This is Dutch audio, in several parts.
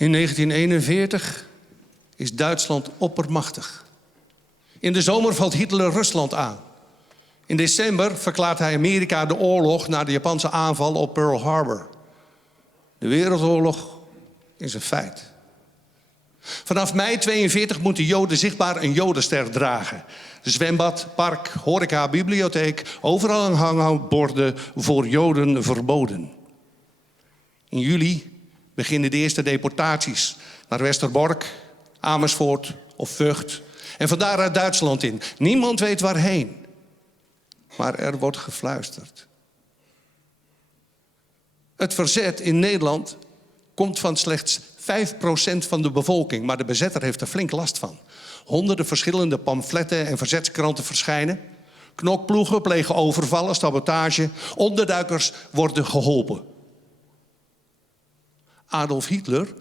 In 1941 is Duitsland oppermachtig. In de zomer valt Hitler Rusland aan. In december verklaart hij Amerika de oorlog na de Japanse aanval op Pearl Harbor. De Wereldoorlog is een feit. Vanaf mei 42 moeten Joden zichtbaar een Jodenster dragen. Zwembad, park, horeca, bibliotheek, overal een hangborden voor Joden verboden. In juli beginnen de eerste deportaties naar Westerbork, Amersfoort of Vught. En van daaruit Duitsland in. Niemand weet waarheen. Maar er wordt gefluisterd. Het verzet in Nederland komt van slechts 5% van de bevolking. Maar de bezetter heeft er flink last van. Honderden verschillende pamfletten en verzetskranten verschijnen. Knokploegen plegen overvallen, sabotage. Onderduikers worden geholpen. Adolf Hitler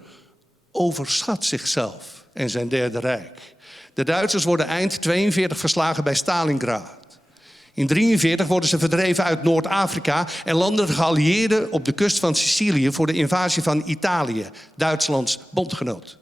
overschat zichzelf en zijn Derde Rijk. De Duitsers worden eind 42 verslagen bij Stalingrad. In 43 worden ze verdreven uit Noord-Afrika en landen de geallieerden op de kust van Sicilië voor de invasie van Italië, Duitslands bondgenoot.